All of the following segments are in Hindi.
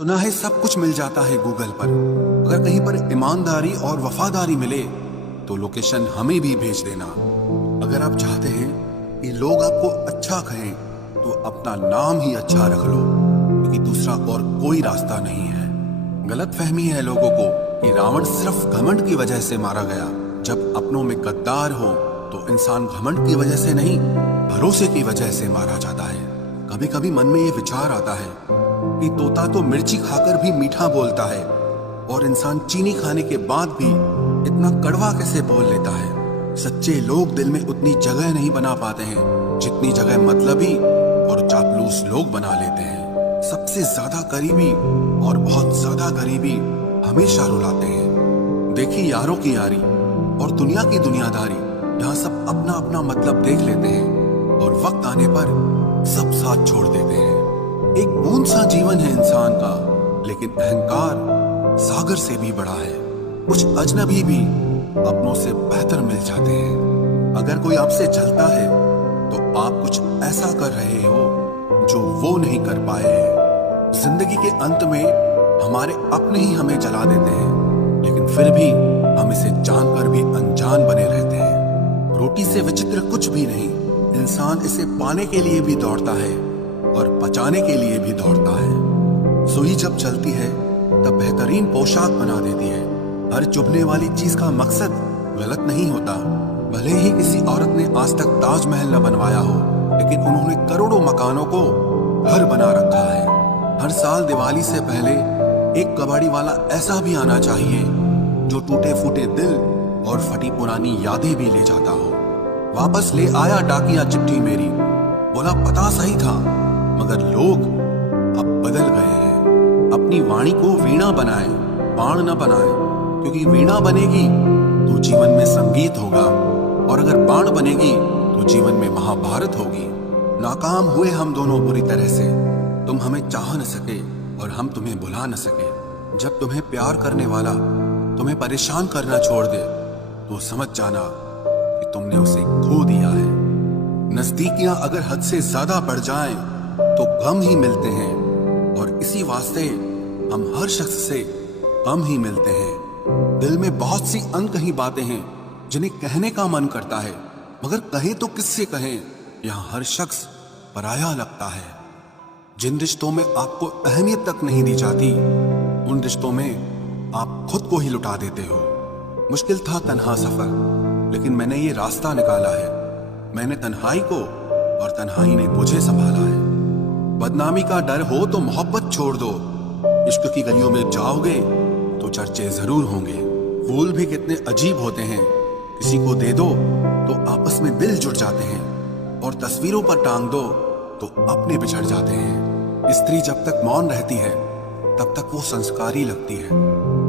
सुना है सब कुछ मिल जाता है गूगल पर। अगर कहीं पर ईमानदारी और वफादारी मिले तो लोकेशन हमें भी भेज देना। अगर आप चाहते हैं कि लोग आपको अच्छा कहें तो अपना नाम ही अच्छा रख लो, क्योंकि दूसरा और कोई रास्ता नहीं है। गलत फहमी है लोगों को कि रावण सिर्फ घमंड की वजह से मारा गया। जब अपनों में गद्दार हो तो इंसान घमंड की वजह से नहीं, भरोसे की वजह से मारा जाता है। कभी कभी मन में ये विचार आता है कि तोता तो मिर्ची खाकर भी मीठा बोलता है, और इंसान चीनी खाने के बाद भी इतना कड़वा कैसे बोल लेता है। सच्चे लोग दिल में उतनी जगह नहीं बना पाते हैं जितनी जगह मतलबी और चापलूस लोग बना लेते हैं। सबसे ज्यादा करीबी और बहुत ज्यादा गरीबी हमेशा रुलाते हैं। देखी यारों की यारी और दुनिया की दुनियादारी, यहाँ सब अपना अपना मतलब देख लेते हैं और वक्त आने पर सब साथ छोड़ देते हैं। एक बूंद सा जीवन है इंसान का, लेकिन अहंकार सागर से भी बड़ा है। कुछ अजनबी भी अपनों से बेहतर मिल जाते हैं। अगर कोई आपसे जलता है तो आप कुछ ऐसा कर रहे हो जो वो नहीं कर पाए हैं। जिंदगी के अंत में हमारे अपने ही हमें जला देते हैं, लेकिन फिर भी हम इसे जानकर भी अनजान बने रहते हैं। रोटी से विचित्र कुछ भी नहीं, इंसान इसे पाने के लिए भी दौड़ता है और बचाने के लिए भी दौड़ता है। सुई जब चलती है तब बेहतरीन पोशाक बना देती है। हर चुभने वाली चीज का मकसद गलत नहीं होता। भले ही किसी औरत ने आज तक ताजमहल न बनवाया हो, लेकिन उन्होंने करोड़ों मकानों को घर बना रखा है। हर साल दिवाली से पहले एक कबाड़ी वाला ऐसा भी आना चाहिए जो टूटे फूटे दिल और फटी पुरानी यादें भी ले जाता हो। वापस ले आया डाकिया चिट्ठी मेरी, बोला पता सही था मगर लोग अब बदल गए हैं। अपनी वाणी को वीणा बनाए, बाण न बनाए, क्योंकि वीणा बनेगी तो जीवन में संगीत होगा, और अगर बाण बनेगी तो जीवन में महाभारत होगी। नाकाम हुए हम दोनों बुरी तरह से। तुम हमें चाह न सके और हम तुम्हें भुला न सके। जब तुम्हें प्यार करने वाला तुम्हें परेशान करना छोड़ दे तो समझ जाना कि तुमने उसे खो दिया है। नजदीकियां अगर हद से ज्यादा बढ़ जाएं तो गम ही मिलते हैं, और इसी वास्ते हम हर शख्स से कम ही मिलते हैं। दिल में बहुत सी अनकही बातें हैं जिन्हें कहने का मन करता है, मगर कहें तो किससे कहें। यहाँ हर शख्स पराया लगता है। जिन रिश्तों में आपको अहमियत तक नहीं दी जाती, उन रिश्तों में आप खुद को ही लुटा देते हो। मुश्किल था तन्हा सफर, लेकिन मैंने ये रास्ता निकाला है। मैंने तन्हाई को और तन्हाई ने मुझे संभाला है। बदनामी का डर हो तो मोहब्बत छोड़ दो। इश्क की गलियों में जाओगे तो चर्चे जरूर होंगे। फूल भी कितने अजीब होते हैं, किसी को दे दो तो आपस में दिल जुड़ जाते हैं, और तस्वीरों पर टांग दो तो अपने बिछड़ जाते हैं। स्त्री जब तक मौन रहती है तब तक वो संस्कारी लगती है,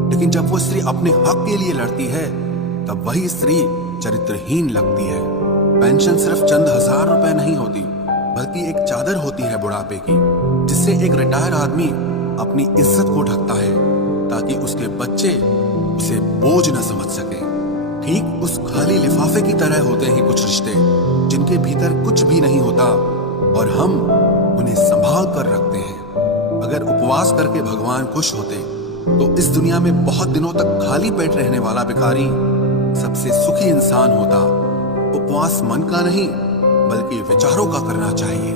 लेकिन जब वो स्त्री अपने हक के लिए लड़ती है तब वही स्त्री चरित्रहीन लगती है। पेंशन सिर्फ चंद हजार रुपए नहीं होती, बल्कि एक चादर होती है बुढ़ापे की, जिससे एक रिटायर आदमी अपनी इज्जत को ढकता है ताकि उसके बच्चे उसे बोझ न समझ सके। ठीक उस खाली लिफाफे की तरह होते हैं कुछ रिश्ते जिनके भीतर कुछ भी नहीं होता और हम उन्हें संभाल कर रखते हैं। अगर उपवास करके भगवान खुश होते तो इस दुनिया में बहुत दिनों तक खाली पेट रहने वाला भिखारी सबसे सुखी इंसान होता। उपवास मन का नहीं बल्कि विचारों का करना चाहिए।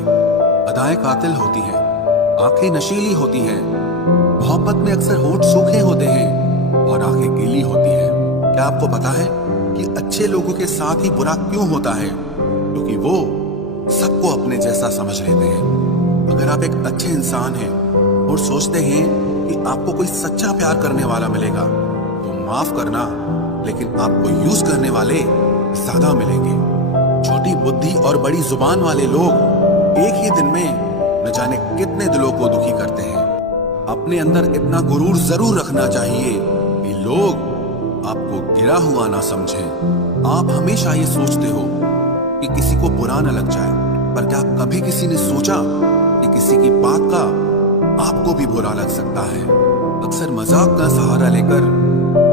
अदाएं कातिल होती हैं, आंखें नशीली होती हैं, मोहब्बत में अक्सर होठ सूखे होते हैं और आंखें गीली होती हैं। क्या आपको पता है कि अच्छे लोगों के साथ ही बुरा क्यों होता है? क्योंकि वो सबको अपने जैसा समझ लेते हैं। अगर आप एक अच्छे इंसान हैं और सोचते हैं कि आपको कोई सच्चा प्यार करने वाला मिलेगा तो माफ करना, लेकिन आपको यूज करने वाले ज्यादा मिलेंगे। छोटी बुद्धि और बड़ी जुबान वाले लोग एक ही दिन में न जाने कितने दिलों को दुखी करते हैं। अपने अंदर इतना गुरूर जरूर रखना चाहिए कि लोग आपको गिरा हुआ ना समझें। आप हमेशा ये सोचते हो कि किसी को बुरा न लग जाए, पर क्या कभी किसी ने सोचा कि किसी की बात का आपको भी बुरा लग सकता है? अक्सर मजाक का सहारा लेकर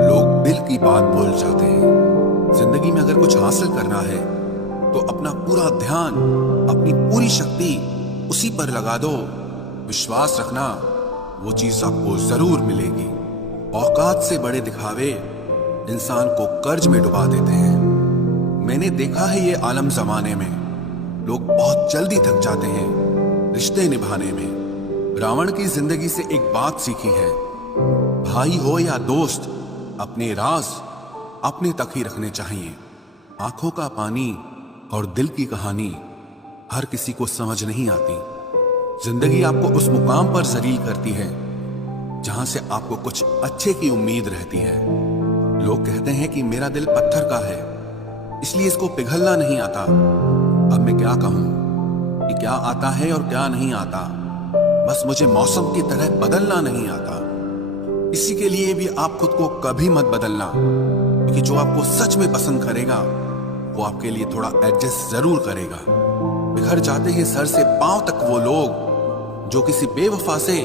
लोग दिल की बात बोल जाते हैं। जिंदगी में अगर कुछ हासिल करना है तो अपना पूरा ध्यान, अपनी पूरी शक्ति उसी पर लगा दो। विश्वास रखना वो चीज आपको जरूर मिलेगी। औकात से बड़े दिखावे इंसान को कर्ज में डुबा देते हैं। मैंने देखा है ये आलम जमाने में लोग बहुत जल्दी थक जाते हैं रिश्ते निभाने में। रावण की जिंदगी से एक बात सीखी है, भाई हो या दोस्त, अपने राज अपने तक ही रखने चाहिए। आंखों का पानी और दिल की कहानी हर किसी को समझ नहीं आती। जिंदगी आपको उस मुकाम पर जलील करती है जहां से आपको कुछ अच्छे की उम्मीद रहती है। लोग कहते हैं कि मेरा दिल पत्थर का है, इसलिए इसको पिघलना नहीं आता। अब मैं क्या कहूं कि क्या आता है और क्या नहीं आता। बस मुझे मौसम की तरह बदलना नहीं आता। इसी के लिए भी आप खुद को कभी मत बदलना, क्योंकि जो आपको सच में पसंद करेगा वो आपके लिए थोड़ा एडजस्ट जरूर करेगा। बिखर जाते हैं सर से पांव तक वो लोग जो किसी बेवफा से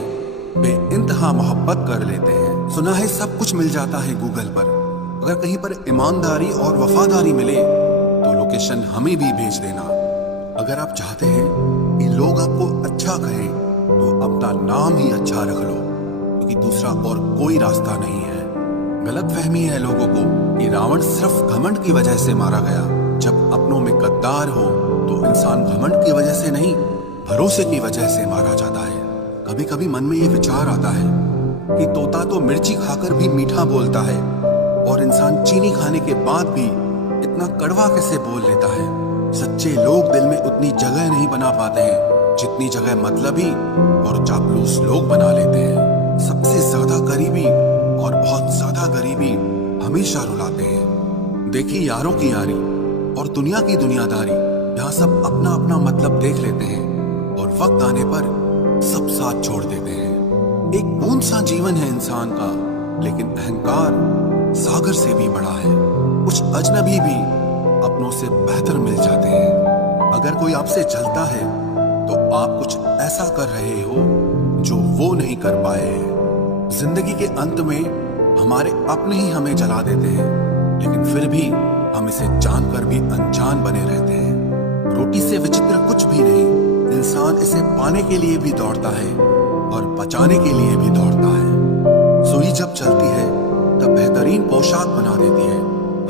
बेइंतहा मोहब्बत कर लेते हैं। सुना है सब कुछ मिल जाता है गूगल पर, अगर कहीं पर ईमानदारी और वफादारी मिले तो लोकेशन हमें भी भेज देना। अगर आप चाहते हैं कि लोग आपको अच्छा कहें तो अपना नाम ही अच्छा रख लो, क्योंकि दूसरा और कोई रास्ता नहीं है। गलत फहमी है लोगों को कि रावण सिर्फ घमंड की वजह से मारा गया। जब अपनों में गद्दार हो तो इंसान घमंड की वजह से नहीं, भरोसे की वजह से मारा जाता है। कभी कभी मन में ये विचार आता है कि तोता तो मिर्ची खाकर भी मीठा बोलता है, और इंसान चीनी खाने के बाद भी इतना कड़वा कैसे बोल लेता है। सच्चे लोग दिल में उतनी जगह नहीं बना पाते हैं जितनी जगह मतलबी और चापलूस लोग बना लेते हैं। सबसे ज्यादा करीबी और बहुत ज्यादा गरीबी हमेशा रुलाते हैं। देखी यारों की यारी और दुनिया की दुनियादारी, यहाँ सब अपना अपना मतलब देख लेते हैं और वक्त आने पर सब साथ छोड़ देते हैं। एक बूंद सा जीवन है इंसान का, लेकिन अहंकार सागर से भी बड़ा है। कुछ अजनबी भी अपनों से बेहतर मिल जाते हैं। अगर कोई आपसे जलता है तो आप कुछ ऐसा कर रहे हो जो वो नहीं कर पाए हैं। जिंदगी के अंत में हमारे अपने ही हमें जला देते हैं, लेकिन फिर भी हम इसे जानकर भी अनजान बने रहते हैं। रोटी से विचित्र कुछ भी नहीं, इंसान इसे पाने के लिए भी दौड़ता है और बचाने के लिए भी दौड़ता है। सुई जब चलती है तब बेहतरीन पोशाक बना देती है।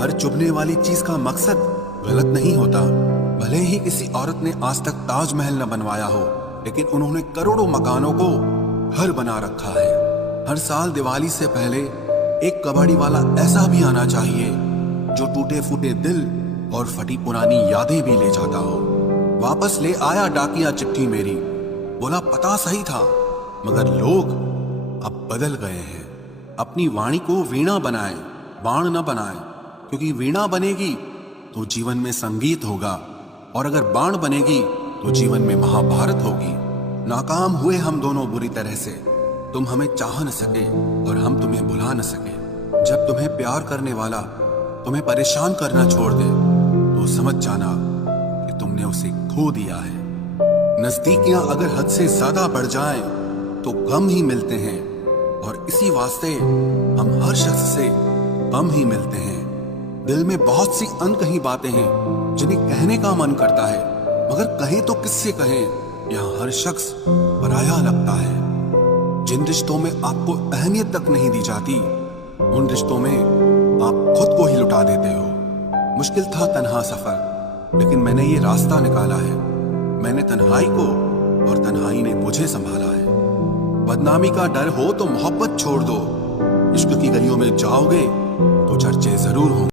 हर चुभने वाली चीज का मकसद गलत नहीं होता। भले ही किसी औरत ने आज तक ताजमहल न बनवाया हो, लेकिन उन्होंने करोड़ों मकानों को घर बना रखा है। हर साल दिवाली से पहले एक कबाड़ी वाला ऐसा भी आना चाहिए जो टूटे फूटे दिल और फटी पुरानी यादें भी ले जाता हो। वापस ले आया डाकिया चिट्ठी मेरी, बोला पता सही था मगर लोग अब बदल गए हैं। अपनी वाणी को वीणा बनाएं, बाण न बनाएं, क्योंकि वीणा बनेगी तो जीवन में संगीत होगा, और अगर बाण बनेगी तो जीवन में महाभारत होगी। नाकाम हुए हम दोनों बुरी तरह से, तुम हमें चाह न सके और हम तुम्हें भुला न सके। जब तुम्हें प्यार करने वाला तुम्हें परेशान करना छोड़ दे तो समझ जाना कि तुमने उसे खो दिया है। नजदीकियां अगर हद से ज्यादा बढ़ जाएं तो गम ही मिलते हैं, और इसी वास्ते हम हर शख्स से कम ही मिलते हैं। दिल में बहुत सी अनकही बातें हैं जिन्हें कहने का मन करता है, मगर कहें तो किससे कहें। यहाँ हर शख्स पराया लगता है। जिन रिश्तों में आपको अहमियत तक नहीं दी जाती, उन रिश्तों में आप खुद को ही लुटा देते हो। मुश्किल था तन्हा सफर, लेकिन मैंने ये रास्ता निकाला है। मैंने तन्हाई को और तन्हाई ने मुझे संभाला है। बदनामी का डर हो तो मोहब्बत छोड़ दो। इश्क की गलियों में जाओगे तो चर्चे जरूर होंगे।